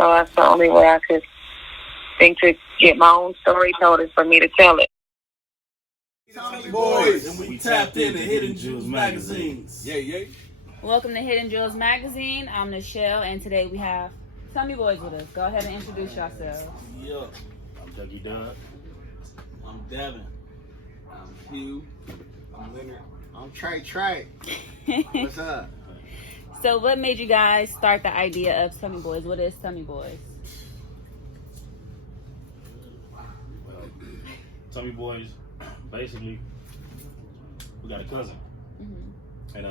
So that's the only way I could think to get my own story told is for me to tell it. TummyBoyz, and we tapped into Hidden Jewels magazines. Yeah. Welcome to Hidden Jewels magazine. I'm Nichelle, and today we have TummyBoyz with us. Go ahead and introduce yourselves. Yeah. I'm Dougie Doug. I'm Devin. I'm Hugh. I'm Leonard. I'm Trey. What's up? So what made you guys start the idea of TummyBoyz? What is TummyBoyz? Well, TummyBoyz, basically, we got a cousin. And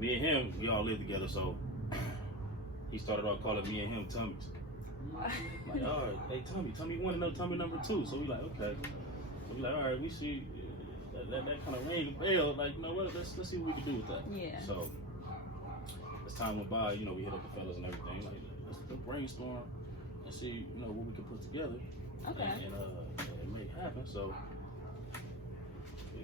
me and him, we all live together, so he started off calling me and him Tummies. Like, all right, hey, Tummy want to know Tummy number 2. So we like, okay. So we like, all right, we see that kind of rang a bell. Like, you know what, let's see what we can do with that. Yeah. So as time went by, you know, we hit up the fellas and everything. Like, let's brainstorm and see, you know, what we can put together. Okay. And make it happen. So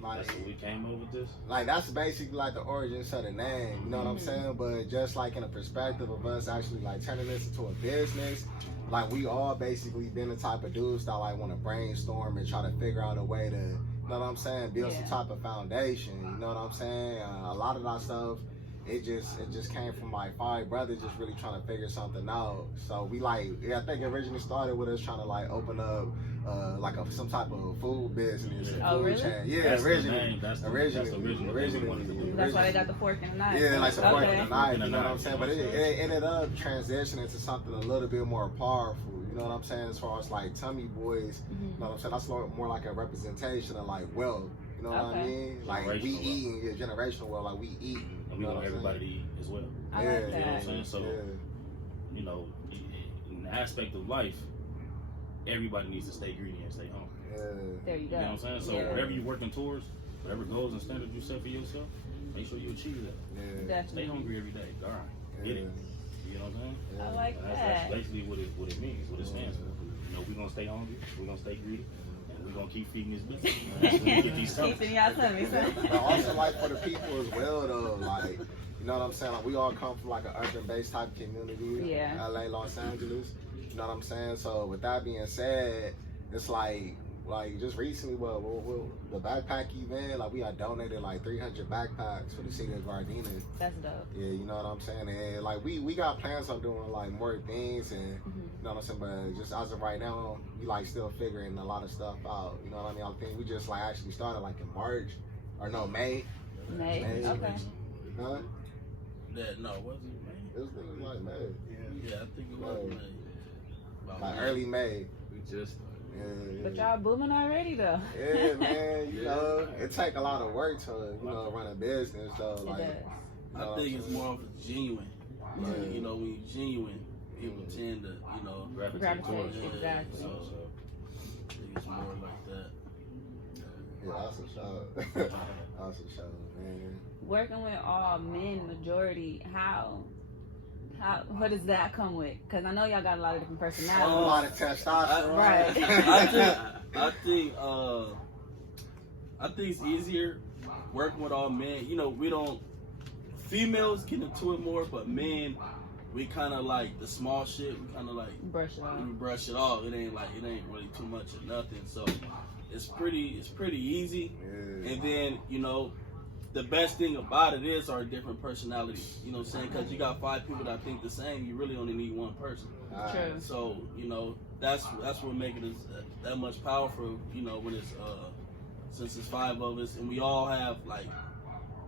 that's what we came up with this. Like, that's basically like the origins of the name, you know what I'm saying? But just like in a perspective of us actually like turning this into a business, like we all basically been the type of dudes that like want to brainstorm and try to figure out a way to, you know what I'm saying, build some type of foundation, you know what I'm saying? A lot of that stuff, it just came from like 5 brothers just really trying to figure something out. So we like, I think it originally started with us trying to like open up like some type of food business. Oh, food really? chain. Yeah, That's originally. That's Originally. That's why they got the fork and the knife. Yeah, like the fork Okay. and the knife, you know what I'm saying? But it ended up transitioning to something a little bit more powerful, you know what I'm saying? As far as like TummyBoyz, you know what I'm saying? That's more like a representation of like wealth, you know what I mean? Like we eating, generational wealth, like we eating. And we want everybody to eat as well. I like You know what I'm that. saying? So, you know, in the aspect of life, everybody needs to stay greedy and stay hungry. There you go. You know what I'm saying? So whatever you're working towards, whatever goals and standards you set for yourself, make sure you achieve that. Definitely. Stay hungry every day. All right. Get it. You know what I'm saying? I like That's that. basically what it means, what it stands for. You know, we're going to stay hungry, we're going to stay greedy, and we're going to keep feeding this business. That's when we get these tummies. Keeping y'all tummies, huh? But also like for the people as well though, like, you know what I'm saying? Like we all come from like an urban-based type community. Yeah. LA, Los Angeles. You know what I'm saying? So with that being said, it's like just recently, the backpack event, like we had donated like 300 backpacks for the city of Gardena. That's dope. Yeah, you know what I'm saying? And like we got plans on doing like more things, and you know what I'm saying? But just as of right now, we like still figuring a lot of stuff out. You know what I mean? I think we just like actually started like in March, or no, May. May. Okay. Huh? No, was it May? It was like May. Yeah, I think it was May. Like early May. We just But y'all booming already though. Yeah, man. You know, it take a lot of work to run a business though. It Like, does. I think it's more of a genuine. You know, when you're genuine, people tend to, you know, Gravitate, exactly. So I think it's more like that. Yeah, that's a show. That's a show, man. Working with all men, majority, what does that come with? Because I know y'all got a lot of different A personalities. lot of testosterone. Right. I think it's easier working with all men. You know, females get into it more, but men, we kind of like the small shit. We kind of like Brush it off. we brush it off. It ain't really too much of nothing. So it's pretty easy. Yeah. And then, you know, the best thing about it is our different personalities. You know what I'm saying? Because you got 5 people that think the same, you really only need one person. True. So, you know, that's what makes it that much powerful, you know, when it's since it's 5 of us, and we all have like,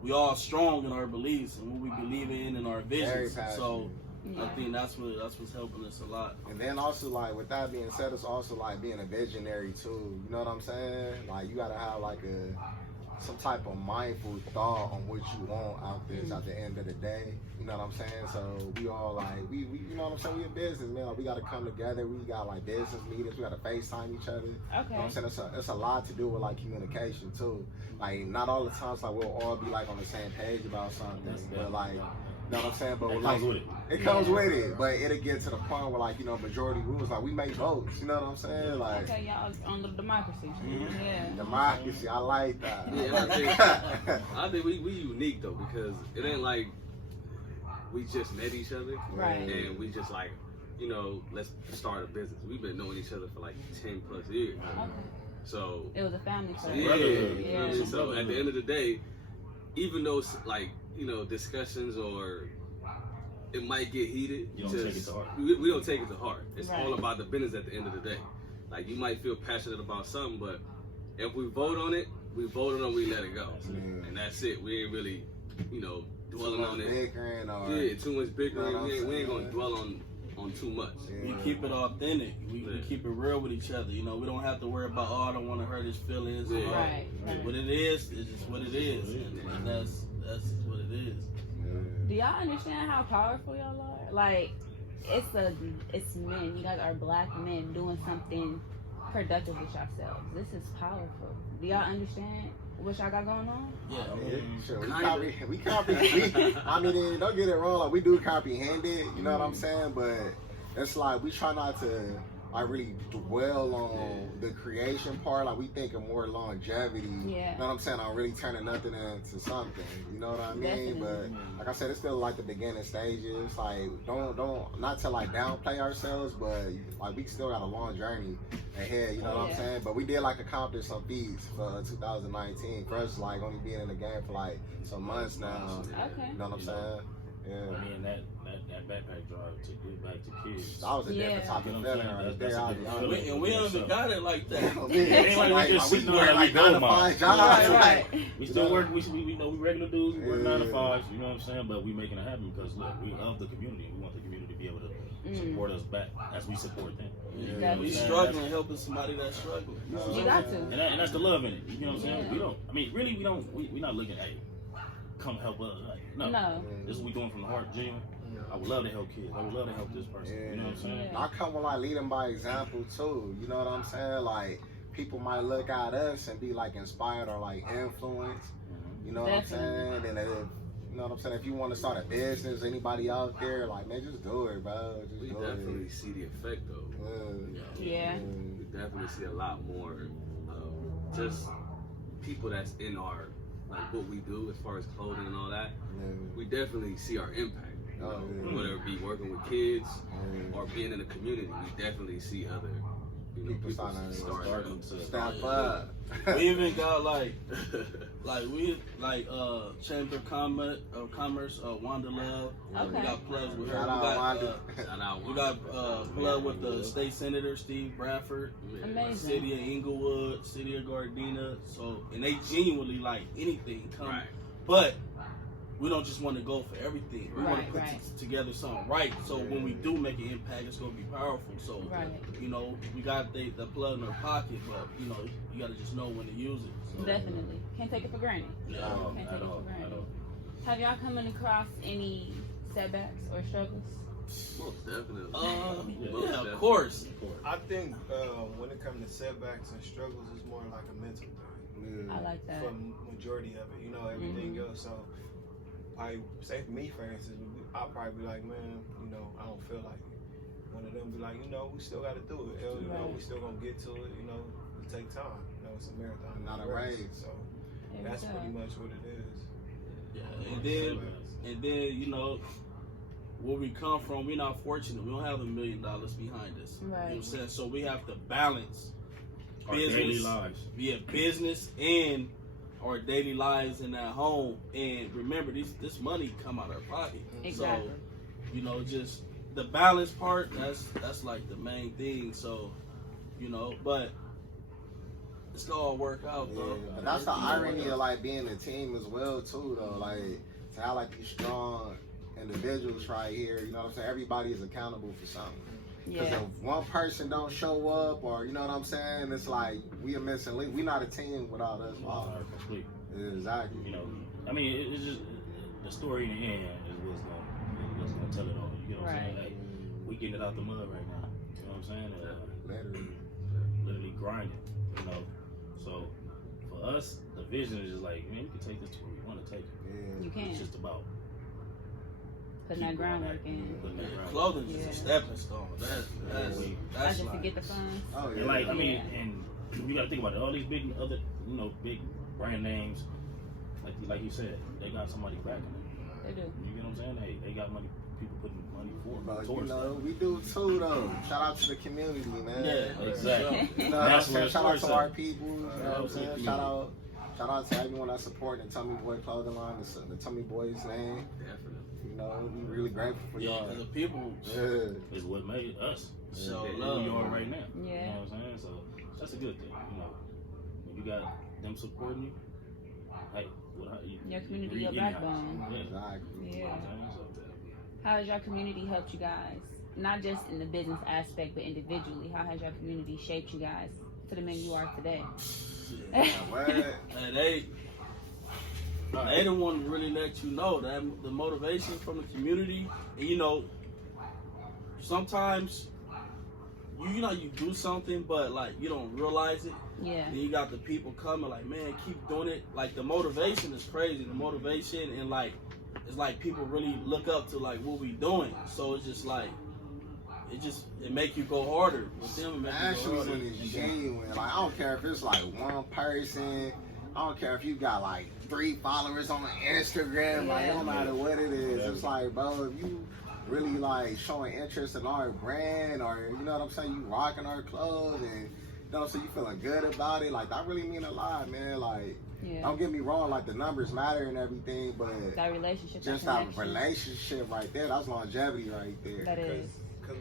we all strong in our beliefs and what we believe in and our visions. So I think that's what's helping us a lot. And then also, like, with that being said, it's also like being a visionary too. You know what I'm saying? Like, you gotta have like some type of mindful thought on what you want out this at the end of the day. You know what I'm saying? So we all like, we you know what I'm saying? We a business, man. Like, we gotta come together. We got like business meetings. We gotta FaceTime each other. Okay. You know what I'm saying? It's a lot to do with like communication too. Like, not all the times like we'll all be like on the same page about something, but like, you know what I'm saying? But It like, comes with it. It comes with it, but it'll get to the point where, like, you know, majority rules, like, we make votes, you know what I'm saying? Like, Okay, y'all on the democracy. Yeah. democracy, I like that. Yeah, I think we unique though, because it ain't like we just met each other, Right. and we just like, you know, let's start a business. We've been knowing each other for like 10 plus years. Okay. So It was a family first. yeah, brotherhood. you know what I mean? So at the end of the day, even though it's like, you know, discussions or it might get heated, You don't take it to heart. we don't take it to heart. It's Right. all about the business at the end of the day. Like, you might feel passionate about something, but if we vote on it, we voted on, we let it go. Yeah. And that's it. We ain't really, you know, dwelling on it. Bickering or Yeah, too much bickering. Know what I'm We ain't gonna saying? dwell on too much. We Yeah. keep it authentic. We keep it real with each other. You know, we don't have to worry about, oh, I don't want to hurt his feelings. Yeah. Right. What it is just what it is, and that's what it is. Do y'all understand how powerful y'all are? Like, it's men. You guys are black men doing something productive with yourselves. This is powerful. Do y'all understand what y'all got going on? Yeah, Yeah, sure. We Kinda. comprehend. I mean, don't get it wrong. Like, we do comprehend it. You know what I'm saying? But it's like we try not to like really dwell on the creation part. Like, we think of more longevity. Yeah. You know what I'm saying? I'm really turning nothing into something. You know what I mean? Definitely. But like I said, it's still like the beginning stages. Like, don't not to like downplay ourselves, but like we still got a long journey ahead. You know what I'm saying? But we did like accomplish some feats for 2019. For us, like only being in the game for like some months now. Okay. You know what I'm saying? Yeah. I mean, that backpack drive to give back to kids. That was a different Yeah. type of You know what I'm feeling saying? right That's there. a I'll be different honest. feeling. and we don't even got it like that. Man, It ain't like we just we sitting work there like like 9 to gold 5 mines. jobs. Right. We still work. We know we regular dudes. We work 9 to Yeah. 5. You know what I'm saying? But we making it happen because look, we love the community. We want the community to be able to support us back as we support them. Yeah, we struggling, helping somebody that's struggling. You got to. And that's the love in it. You know what I'm saying? We don't. I mean, really, we don't. We not looking at, hey, come help us. Like, no. No. This is what we doing from the heart, genuine. I would love to help kids. I would love to help this person. You know what I'm saying? Yeah. I come with like leading by example too. You know what I'm saying? Like people might look at us and be like inspired or like influenced. You know what I'm saying? And if you know what I'm saying, if you want to start a business, anybody out there, like man, just do it, bro. Just We do definitely it. see the effect though. Yeah. We definitely see a lot more of just people that's in our, like what we do as far as clothing and all that. We definitely see our impact. You know, whether it be working with kids or being in the community, we definitely see other people starting to Step up. We even got like Chamber of Commerce, Wanda Love. Okay. We got plugs with her. Shout out Wanda. We got plug with the state senator Steve Bradford, Amazing. City of Inglewood, City of Gardena. So and they genuinely like anything come, but we don't just want to go for everything. We want to put together something right. So when we do make an impact, it's gonna be powerful. So you know, we got the plug in our pocket, but you know, you gotta just know when to use it. So. Definitely. Can't take it for granted. Can't take it for granted. Have y'all come across any setbacks or struggles? Most definitely. Yeah, of course. I think when it comes to setbacks and struggles, it's more like a mental thing. I like that. For majority of it, you know, everything else. So, I say for me, for instance, I'll probably be like, man, you know, I don't feel like it. One of them be like, you know, we still got to do it. You know, we still gonna get to it. You know, it take time. You know, it's a marathon, Not a race. So that's pretty much what it is. Yeah, and then you know, where we come from, we're not fortunate. We don't have $1 million behind us. You know what I'm saying? So we have to balance our daily lives. Yeah, business and our daily lives in that home. And remember, this money come out of our pocket. Exactly. So, you know, just the balance part, that's like the main thing. So, you know, but it's gonna all work out though. But that's the irony of like being a team as well too though. Like to have like these strong individuals right here, you know what I'm saying? Everybody is accountable for something. Because if one person don't show up or you know what I'm saying, it's like we a missing link. We not a team without us. Complete. Exactly. You know, I mean, it's just the story in the end is what's gonna tell it all. You know what I'm saying? Like, we getting it out the mud right now. You know what I'm saying? Literally grinding. You know, so for us, the vision is just like, man, you can take this to where you want to take it. You can. It's just about putting that groundwork in. Clothing is a stepping stone. That's just like, to get the funds. Oh yeah. And like, I mean, and you got to think about it. All these big other, big brand names, like you said, they got somebody backing them. They do. You get what I'm saying? They got money. People putting money But you towards know, that. we do too though. Shout out to the community, man. Yeah, Exactly. You know what I'm That's saying? where Shout out it to starts our at. people. You know what I'm saying? Shout out to everyone that's supporting the TummyBoy clothing line, the TummyBoyz name. Definitely. You know, we really grateful for Yeah, y'all. because the people Yeah. Is what made us. show Who love. you are right now. Yeah. You know what I'm saying? So that's a good thing. You know, when you got them supporting you, hey, Your community, your in-house. backbone. Yeah. Exactly. Yeah. You know what I'm saying? So, How has your community helped you guys? Not just in the business aspect, but individually. How has your community shaped you guys to the men you are today? Yeah, what? And they don't want to really let you know that the motivation from the community, and you know, sometimes you know you do something, but like you don't realize it. Yeah. And you got the people coming like, man, keep doing it. Like the motivation is crazy. The motivation and like it's like people really look up to like what we doing. So it's just like it make you go harder with them. It make you go Actually, harder. when it's genuine, like I don't care if it's like one person. I don't care if you got like 3 followers on Instagram. Like it don't matter what it is. It's like, bro, if you really like showing interest in our brand, or you know what I'm saying, you rocking our clothes, and you know what I'm saying, you feeling good about it. Like that really mean a lot, man. Like. Yeah. Don't get me wrong, like the numbers matter and everything, but That relationship. just that that connection. relationship right there, that's longevity right there. That is. Because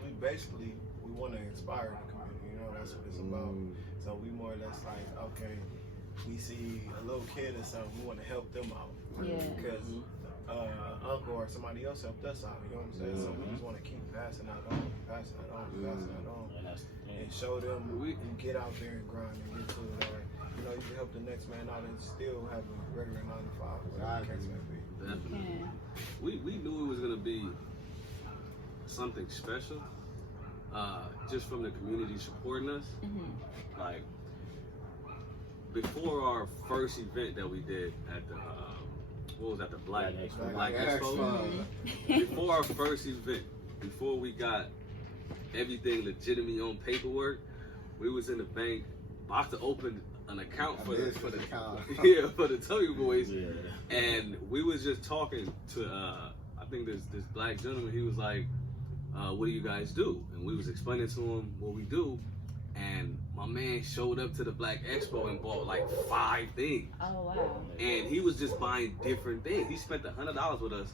we want to inspire the community, you know, that's what it's about. So we more or less like, okay, we see a little kid or something, we want to help them out. Yeah. Because uncle or somebody else helped us out, you know what I'm saying? So we just want to keep passing that on, passing that on, passing that on. And show them we can get out there and grind and get to it. Or, you know, you can help the next man out and still have a regular 9 to 5, whatever the case may be. Definitely. Yeah. We knew it was gonna be something special, just from the community supporting us. Mm-hmm. Like before our first event that we did at the what was that, the Black Expo? Before our first event, before we got everything legitimate on paperwork, we was in the bank about to open an account for the TummyBoyz. Yeah. And we was just talking to I think this black gentleman. He was like, what do you guys do? And we was explaining to him what we do, and my man showed up to the Black Expo and bought like 5 things. Oh wow. And he was just buying different things. He spent $100 with us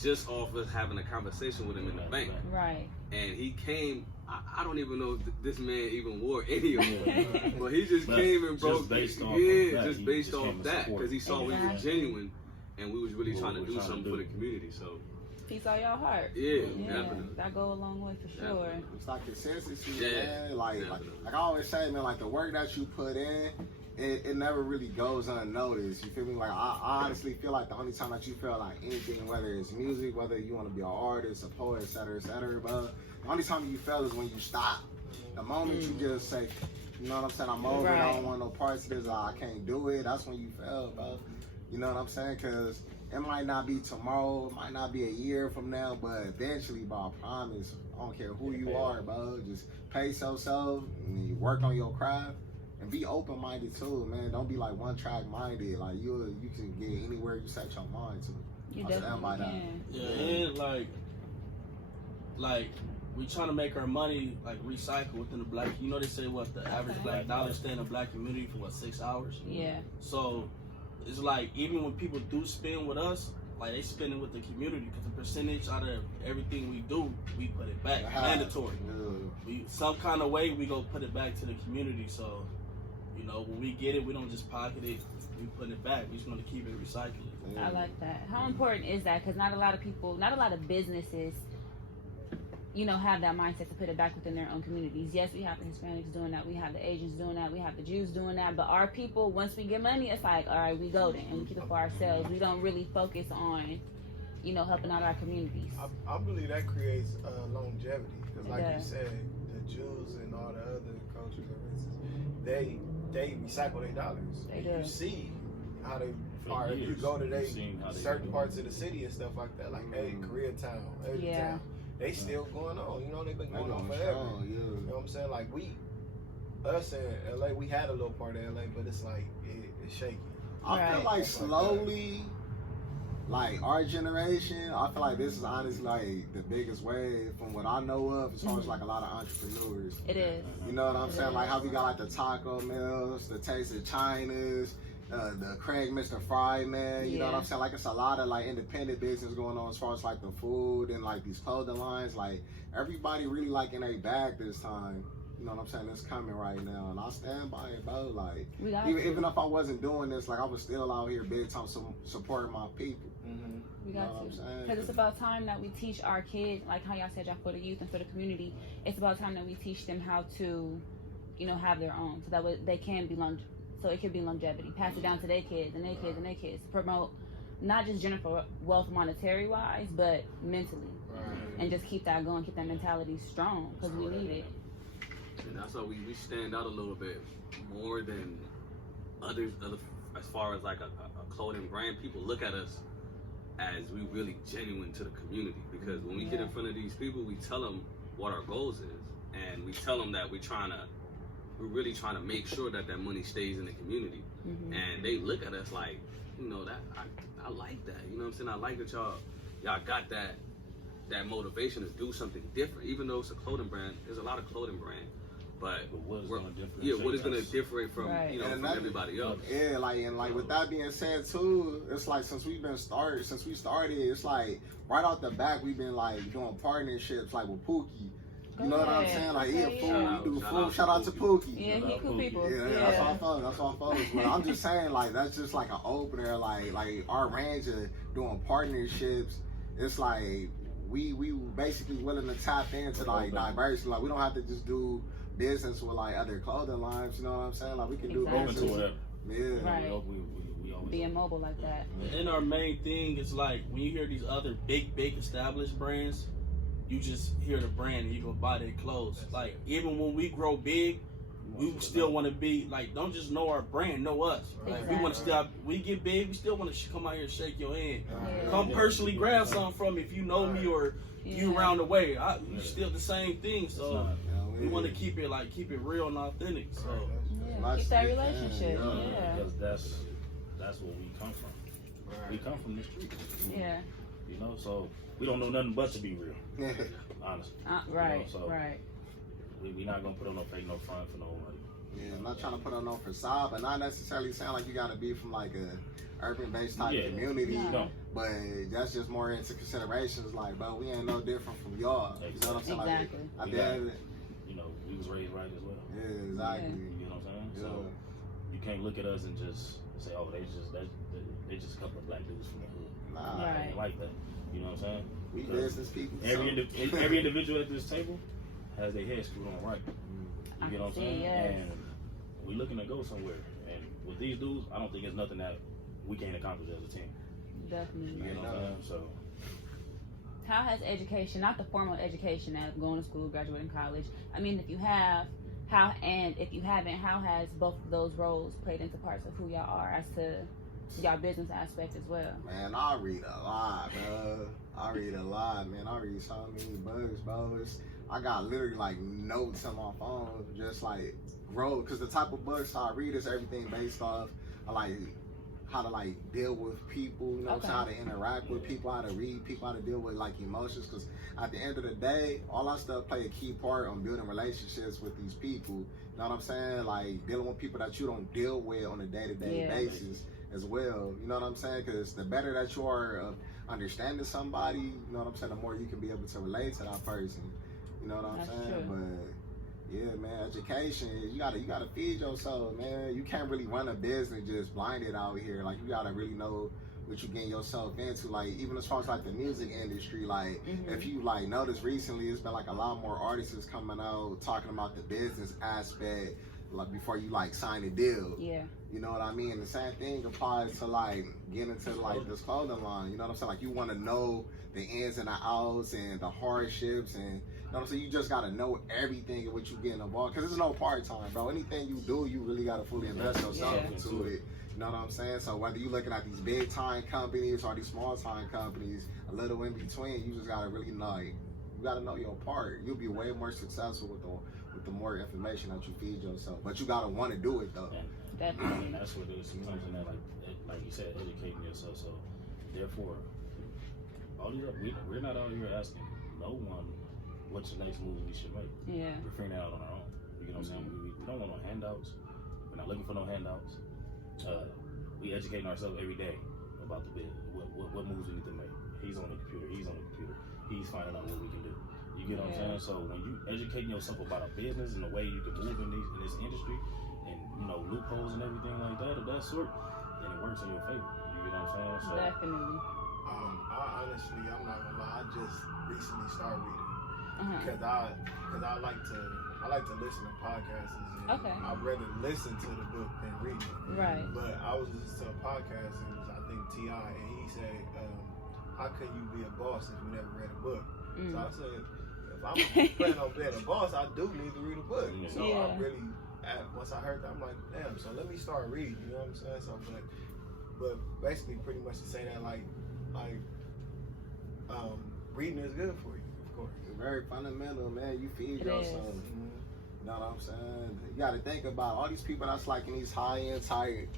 just off us having a conversation with him in the bank. Right. And he came, I don't even know if this man even wore any of them. But he just came and broke just based off just based off that, because he saw we were genuine and we was really trying to do something for the community. So He saw your heart. yeah, Yeah, definitely. that go a long way for sure. Definitely. It's like consistency, Yeah, man. Like definitely. I always say, man, like the work that you put in, it never really goes unnoticed. You feel me? Like I honestly feel like the only time that you feel like anything, whether it's music, whether you want to be an artist, a poet, etc., but the only time you feel is when you stop. The moment you just say, you know what I'm saying, I'm over it, I don't want no parts of this, I can't do it, that's when you fail, bro. You know what I'm saying? Because it might not be tomorrow, it might not be a year from now, but eventually, bro, I promise, I don't care who you are, bro, just pace yourself and you work on your craft. And be open-minded too, man. Don't be like one-track-minded. Like you can get anywhere you set your mind to. You I stand by definitely that. can. Yeah, and like we trying to make our money like recycle within the black. You know they say what the average black dollar stay in the black community for 6 hours. Yeah. So it's like even when people do spend with us, like they spend it with the community because the percentage out of everything we do, we put it back. Mandatory. We some kind of way we go put it back to the community. So you know when we get it, we don't just pocket it. We put it back. We just want to keep it recycled. I like that. How important is that? Because not a lot of people, not a lot of businesses, you know, have that mindset to put it back within their own communities. Yes, we have the Hispanics doing that. We have the Asians doing that. We have the Jews doing that. But our people, once we get money, it's like, all right, we go then and we keep it for ourselves. We don't really focus on, you know, helping out our communities. I believe that creates longevity. Because like Yeah. you said, the Jews and all the other cultures and races, they recycle their dollars. They You do. see how they For are. If you years, go to you've seen how they certain do it. parts of the city and stuff like that, like Koreatown, Yeah. they still going on. You know, they've been They going on going forever. strong, You know what I'm saying? Like us in LA, we had a little part of LA, but it's like it's shaky. I feel Right. like slowly like our generation, I feel like this is honestly like the biggest wave from what I know of as far as like a lot of entrepreneurs. It is. You know what I'm saying? Like how we got like the Taco Mills, the Taste of China's, the Craig Mr. Fry man. You know what I'm saying? Like it's a lot of like independent business going on as far as like the food and like these clothing lines. Like everybody really like in their bag this time. You know what I'm saying? It's coming right now, and I stand by it, bro. Like, even if I wasn't doing this, like I was still out here big time supporting my people. We got to, because it's about time that we teach our kids, like how y'all said, y'all for the youth and for the community. It's about time that we teach them how to, you know, have their own, so that way they can be so it can be longevity. Pass it down to their kids and their kids and their kids. Promote not just generate wealth monetary wise, but mentally, and just keep that going, keep that mentality strong, because we need it. And that's why we stand out a little bit more than others as far as like a clothing brand. People look at us as we really genuine to the community, because when we get in front of these people, we tell them what our goals is, and we tell them that we're really trying to make sure that money stays in the community. And they look at us like, you know, that I like that. You know what I'm saying? I like that y'all got that motivation to do something different. Even though it's a clothing brand, there's a lot of clothing brands. But what is going to differentiate from from everybody else? Yeah, like with that being said too, it's like since we started, it's like right off the back we've been like doing partnerships like with Pookie. You know what I'm saying? Like food, we do food. Shout out to Pookie. Yeah, he cool people. Yeah, that's all folks. But I'm just saying, like that's just like an opener. Like our range of doing partnerships. It's like we basically willing to tap into like diversity. Like we don't have to just do business with like other clothing lines, you know what I'm saying? Like we can do business. Being mobile like that. And our main thing is like when you hear these other big established brands, you just hear the brand and you go buy their clothes. Like even when we grow big, we still want to be like, don't just know our brand, know us. Like we want to we get big, we still want to come out here and shake your hand. Come personally grab something from me if you know me or you around the way. You still the same thing, so. We want to keep it real and authentic. So keep that relationship. Because that's where we come from. We come from the streets. Yeah. You know, so we don't know nothing but to be real. Honestly. Right. You know, so right. We not gonna put on no fake, no front for nobody. Yeah, I'm not trying to put on no facade, but not necessarily sound like you gotta be from like a urban-based type community. But that's just more into considerations. Like, bro, we ain't no different from y'all. You know what I'm saying? Exactly. Like, you know, we was raised right as well. Yeah, exactly. You know what I'm saying? So you can't look at us and just say, oh, they just a couple of black dudes from the hood. Nah, I ain't like that. You know what I'm saying? We business people. Every individual at this table has their head screwed on right. You get what I'm saying? Yes. And we looking to go somewhere. And with these dudes, I don't think it's nothing that we can't accomplish as a team. Definitely. You know what I'm saying? So. How has education, not the formal education of going to school, graduating college, I mean, if you have, how, and if you haven't, how has both of those roles played into parts of who y'all are as to y'all business aspect as well? Man, I read a lot, bro. I read a lot, man. I read so many books, bro. I got literally like notes on my phone, just like grow, because the type of books I read is everything based off like how to like deal with people, you know, how to interact with people, how to read people, how to deal with like emotions. Because at the end of the day, all that stuff play a key part on building relationships with these people. You know what I'm saying? Like dealing with people that you don't deal with on a day-to-day basis as well. You know what I'm saying? Because the better that you are of understanding somebody, you know what I'm saying, the more you can be able to relate to that person. You know what I'm saying? True. But yeah, man, education, you gotta feed yourself, man. You can't really run a business just blinded out here. Like, you gotta really know what you getting yourself into. Like, even as far as like the music industry, like if you like notice recently, it's been like a lot more artists coming out talking about the business aspect, like before you like sign a deal. Yeah. You know what I mean? The same thing applies to like getting into like this clothing line. You know what I'm saying? Like, you want to know the ins and the outs and the hardships, and you know what I'm saying? You just got to know everything of what you getting involved. Because there's no part-time, bro. Anything you do, you really got to fully invest yourself into it. You know what I'm saying? So whether you're looking at these big-time companies or these small-time companies, a little in between, you just got to really know. You got to know your part. You'll be way more successful with the more information that you feed yourself. But you got to want to do it, though. Definitely. That's what it is. Sometimes in that, like you said, educating yourself. So Therefore, all these we're not out here asking no one what's the next move we should make. Yeah. We're figuring it out on our own. You know what I'm saying? We don't want no handouts. We're not looking for no handouts. We educating ourselves every day about the bit. What moves we need to make. He's on the computer. He's finding out what we can do. You get what I'm saying? So when you educating yourself about a business and the way you can move in this industry and loopholes and everything like that of that sort, then it works in your favor. You get what I'm saying? So Definitely. I honestly, I'm not gonna lie. I just recently started reading because I like to listen to podcasts. And I'd rather listen to the book than read it. Right. But I was listening to a podcast. It was I think T.I. and he said, "How can you be a boss if you never read a book?" So I said, if I'm planning on being a boss, I do need to read a book. So I really, once I heard that, I'm like, damn. So let me start reading. You know what I'm saying? So, but basically, pretty much to say that like reading is good for you, of course. It's very fundamental, man. You feed yourself. You know what I'm saying? You got to think about all these people that's like in these high-end, tired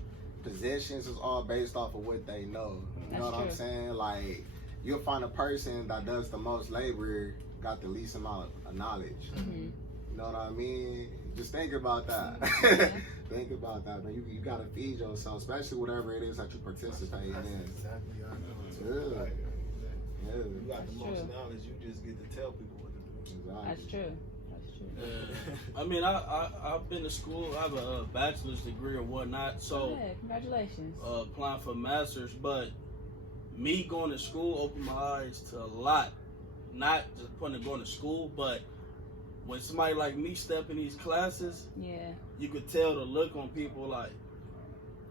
positions is all based off of what they know. You know what I'm saying? Like, you'll find a person that does the most labor got the least amount of knowledge. You know what I mean? Just think about that. Think about that, man. You got to feed yourself, especially whatever it is that you participate in. Exactly. You got the most knowledge. You just get to tell people what to do. Exactly. That's true. I mean, I've been to school. I have a bachelor's degree or whatnot. So congratulations. Applying for a master's, but me going to school opened my eyes to a lot. Not just putting going to school, but when somebody like me step in these classes, you could tell the look on people like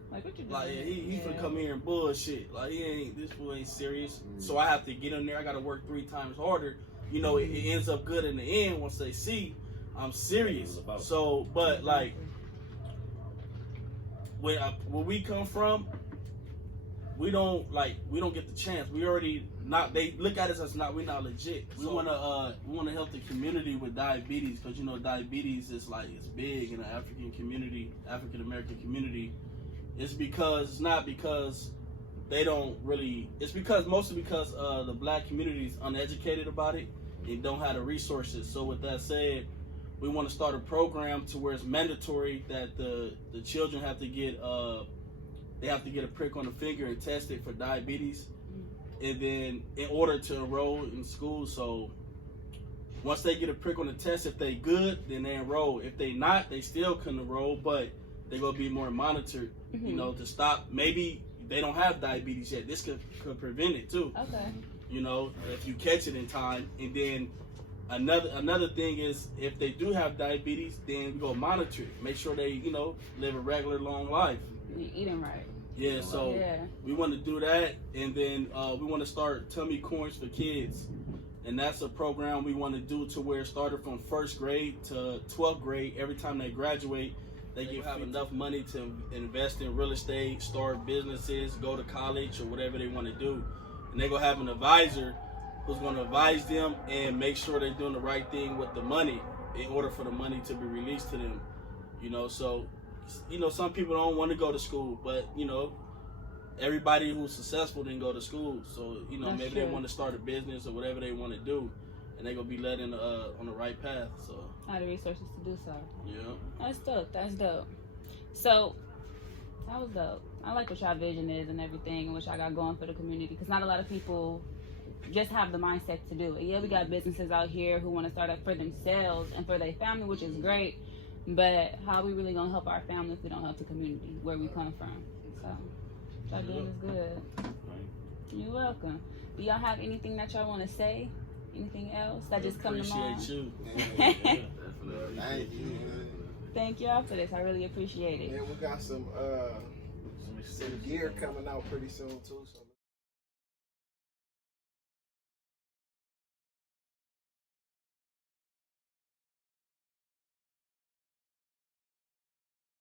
what you doing? Like he finna come here and bullshit. Like this fool ain't serious. So I have to get in there. I got to work 3 times harder. You know, it ends up good in the end once they see I'm serious. So, but like where we come from, we don't get the chance. We already not. They look at us as we're not legit. We wanna help the community with diabetes because diabetes is it's big in the African American community. It's not because they don't really. It's mostly because the black community is uneducated about it and don't have the resources. So with that said, we want to start a program to where it's mandatory that the children have to get a prick on the finger and test it for diabetes, and then in order to enroll in school. So once they get a prick on the test, if they good, then they enroll. If they not, they still can enroll, but they're gonna be more monitored. You know, to stop. Maybe they don't have diabetes yet. This could prevent it too. Okay. You know, if you catch it in time. And then another thing is if they do have diabetes, then we go monitor it. Make sure they, live a regular long life. You're eating right. Yeah, so we want to do that, and then we want to start Tummy Coins for Kids. And that's a program we want to do to where it started from 1st grade to 12th grade. Every time they graduate, they have enough money to invest in real estate, start businesses, go to college, or whatever they want to do. And they're going to have an advisor who's going to advise them and make sure they're doing the right thing with the money in order for the money to be released to them. So, some people don't want to go to school, but, everybody who's successful didn't go to school. So, maybe they want to start a business or whatever they want to do. And they're going to be led in on the right path. So have the resources to do so. Yeah. That's dope. So that was dope. I like what y'all vision is and everything and what y'all got going for the community, because not a lot of people just have the mindset to do it. Yeah, we got businesses out here who want to start up for themselves and for their family, which is great. But how are we really going to help our family if we don't help the community where we come from? So y'all doing is good. You're welcome. Do y'all have anything that y'all want to say? Anything else that just come to mind? Appreciate you. Thank you. Thank y'all for this. I really appreciate it. Yeah, we got some gear coming out pretty soon too. So